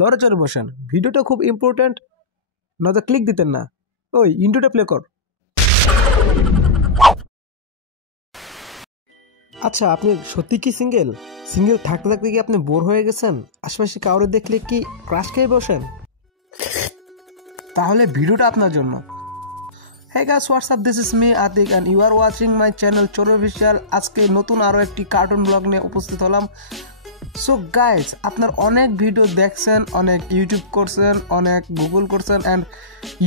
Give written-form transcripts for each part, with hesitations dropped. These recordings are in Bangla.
লড়ে চড়ে বসেন, ভিডিওটা খুব ইম্পর্টেন্ট, নয়তো ক্লিক দিতেন না। ওই ইন্ট্রোটা প্লে কর। আচ্ছা, আপনি সত্যি কি সিঙ্গেল থাকতে থাকতে কি আপনি বোর হয়ে গেছেন? আশেপাশে কাউরে দেখলে কি ক্রাশ খেয়ে বসেন? তাহলে ভিডিওটা আপনার জন্য। Hey guys, what's up? This is me Atik and you are watching my channel Choro Visual। আজকে নতুন আরো একটি কার্টুন ব্লগ নিয়ে উপস্থিত হলাম। সো গাইজ, আপনার অনেক ভিডিও দেখছেন, অনেক ইউটিউব করছেন, অনেক গুগল করছেন, অ্যান্ড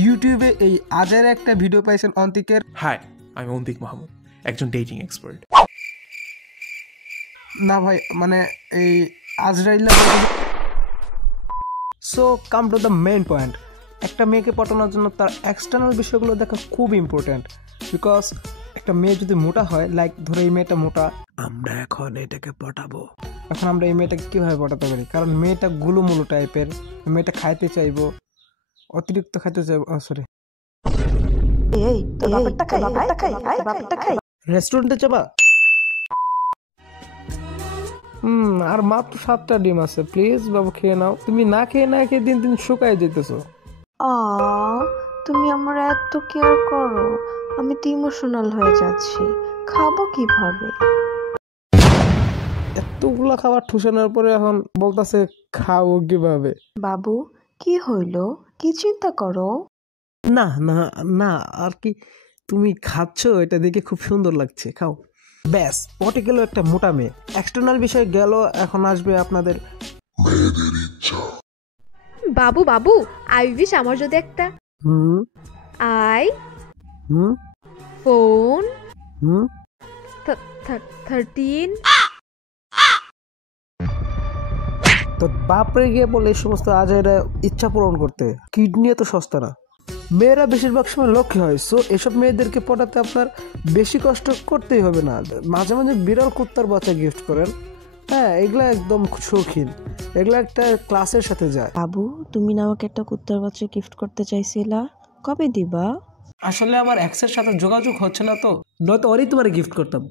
ইউটিউবে এই আজের একটা ভিডিও পাইছেন অন্তিকের। হাই, আমি অন্তিক মাহমুদ, একজন ডেটিং এক্সপার্ট। না ভাই, মানে এই আজরাইল্লা। So come to the main point. একটা মেয়েকে পটানোর জন্য তার এক্সটার্নাল বিষয়গুলো দেখা খুব ইম্পর্ট্যান্ট। বিকজ একটা মেয়ে যদি মোটা হয়, লাইক ধরো এই মেয়েটা মোটা, আমরা এখন এটাকে পটাবো। এখন আমরা এই মেয়েটাকে কীভাবে পটাতে পারি? কারণ মেয়েটা গুলুমুলু টাইপের, মেয়েটা খাইতে চাইবো, অতিরিক্ত খাইতে চাইবো। সরি, রেস্টুরেন্টে যাবা? আর মাত্র 7টা ডিম আছে, প্লিজ বাবু খেয়ে নাও। তুমি না খেয়ে দিন দিন শুকায় যেতেছো। তুমি আমার এত কেয়ার করো, আমি তো ইমোশনাল হয়ে যাচ্ছি। খাবো কিভাবে? এতগুলা খাবার ঠুসানোর পরে এখন বলতাছে খাবো কিভাবে? বাবু, কি হইলো? কি চিন্তা করো? না না না, আর কি, তুমি খাচ্ছ, এটা দেখে খুব সুন্দর লাগছে, খাও। ব্যাস, পটে গেল একটা মোটা মেয়ে। এক্সটার্নাল বিষয় গেল, এখন আসবে আপনাদের মেয়েদের ইচ্ছা। বাবু বাবু, আই উইশ আমার যদি একটা আই ফোন 13 তো বাপরে গিয়ে বলে এই সমস্ত আজেরা ইচ্ছা পূরণ করতে। কিডনি তো সস্তা না। মেয়েরা বেশিরভাগ সময় লক্ষ্য হয়। সো এসব মেয়েদেরকে পটাতে আপনার বেশি কষ্ট করতেই হবে না। মাঝে মাঝে বিড়াল কুত্তার বাচ্চা গিফট করেন। হ্যাঁ, এগুলা একদম শৌখিন, এগুলা একটা ক্লাসের সাথে যায়। বাবু, তুমি না আমাকে একটা কুত্তার বাচ্চা গিফট করতে চাইছিলা, কবে দিবা? আসলে আমার এক্সের সাথে যোগাযোগ হচ্ছে না, তো নয়তো ওরই তোমার গিফট করতাম।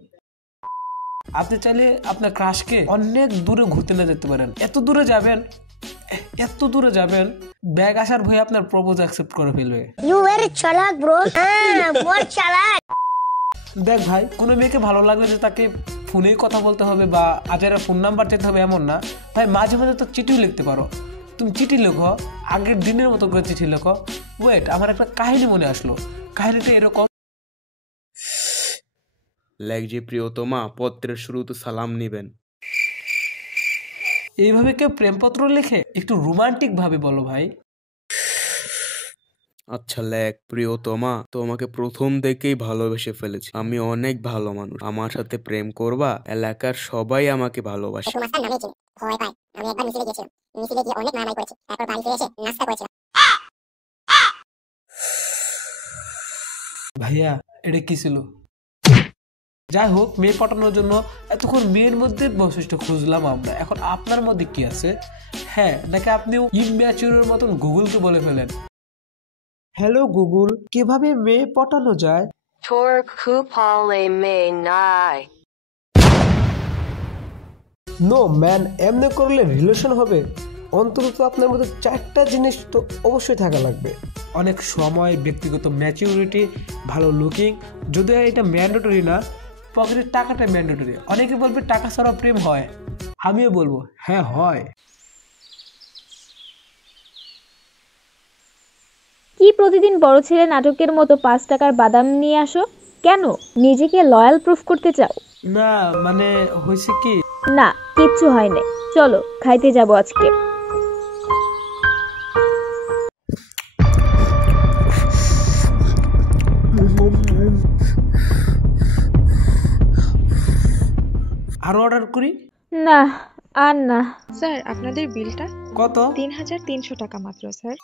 আপনি চাইলে আপনার ক্রাশকে অনেক দূরে ঘুরতে নিয়ে যেতে পারেন। এত দূরে যাবেন ব্যাগ আসার ভয়ে আপনার প্রপোজ অ্যাকসেপ্ট করে ফেলবে। ইউ ভেরি চালাক ব্রো, মোর চালাক। দেখ ভাই, কোনো মেয়েকে ভালো লাগলে যে তাকে ফোনেই কথা বলতে হবে বা আজেরা ফোন নাম্বার চাইতে হবে এমন না ভাই। মাঝে মাঝে তো চিঠিও লিখতে পারো। তুমি চিঠি লেখো, আগের দিনের মতো করে চিঠি লেখো। ওয়েট, আমার একটা কাহিনী মনে আসলো। কাহিনীটা এরকম। লেখজি প্রিয়তমা, পত্রের শুরুতে সালাম নিবেন। এইভাবে কেউ প্রেমপত্র লেখে? একটু রোমান্টিক ভাবে বলো ভাই। আচ্ছা লেখ, প্রিয়তমা, তোমাকে প্রথম দেখেই ভালোবেসে ফেলেছি। আমি অনেক ভালো মানুষ, আমার সাথে প্রেম করবা? এলাকার সবাই আমাকে ভালোবাসে। ভাইয়া, এটা কি ছিল? যাই হোক, মেয়ে পটানোর জন্য এতক্ষণ মেয়ের মধ্যে বৈশিষ্ট্য খুঁজলাম আমরা। এখন আপনার মধ্যে কি আছে? হ্যাঁ, নাকি আপনিও ইম্যাচিউরের মতন গুগলকে বলে ফেলেন, হ্যালো গুগল, কিভাবে মেয়ে পটানো যায়? নো ম্যান, এমনি করলে রিলেশন হবে? অন্তত আপনার মধ্যে 4টা জিনিস তো অবশ্যই থাকা লাগবে। অনেক সময় ব্যক্তিগত ম্যাচিউরিটি, ভালো লুকিং, যদিও এটা ম্যান্ডেটরি না। পকেটের টাকাটা ম্যান্ডেটরি। অনেকে বলবে টাকা ছাড়া প্রেম হয়, আমিও বলবো হ্যাঁ হয়। কি প্রতিদিন বড় ছেলে নাটকের মতো 5 টাকার বাদাম নিয়ে আসো কেন? নিজেকে লয়াল প্রুফ করতে চাও? না মানে হয়েছে কি, না কিচ্ছু হয় না, চলো খাইতে যাবো আজকে। আরো অর্ডার করি? না আর না। স্যার, আপনাদের বিলটা কত? 3300 টাকা মাত্র স্যার।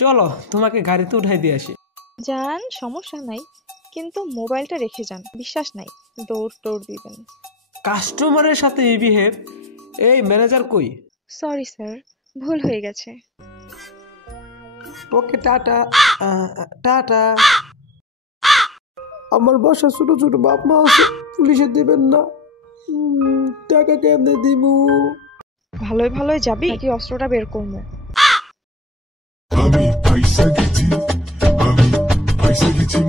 চলো তোমাকে গাড়িতে উঠাই দিয়ে আসি। যান, সমস্যা নাই, কিন্তু মোবাইলটা রেখে যান। বিশ্বাস নাই দৌড় দিবেন। কাস্টমারের সাথে এই বিহেভ? এই ম্যানেজার কই? সরি স্যার, ভুল হয়ে গেছে। ওকে, টাটা। টাটা। আমার বাসা ছোট ছোট বাপ মা আছে, পুলিশে দিবেন না, টাকা কেমনে দিমু? ভালোই ভালোই যাবি নাকি অস্ত্রটা বের করবো? আমি পয়সা গেছি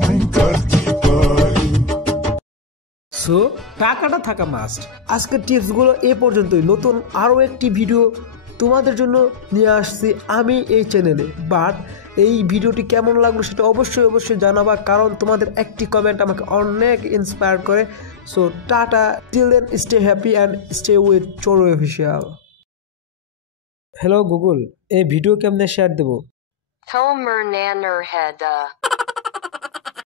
মাই কার্তি পাই। সো টাকাটা থাকা মাস্ট। আজকের টিপসগুলো এ পর্যন্তই। নতুন আরও একটি ভিডিও তোমাদের জন্য নিয়ে আসছি আমি এই চ্যানেলে। বাট এই ভিডিওটি কেমন লাগলো সেটা অবশ্যই জানাবা, কারণ তোমাদের একটি কমেন্ট আমাকে অনেক ইন্সপায়ার করে। So tata, till then stay happy and stay with Choru official. Hello Google, এই ভিডিও কেমনে শেয়ার দেবো? Tomer Nanner Head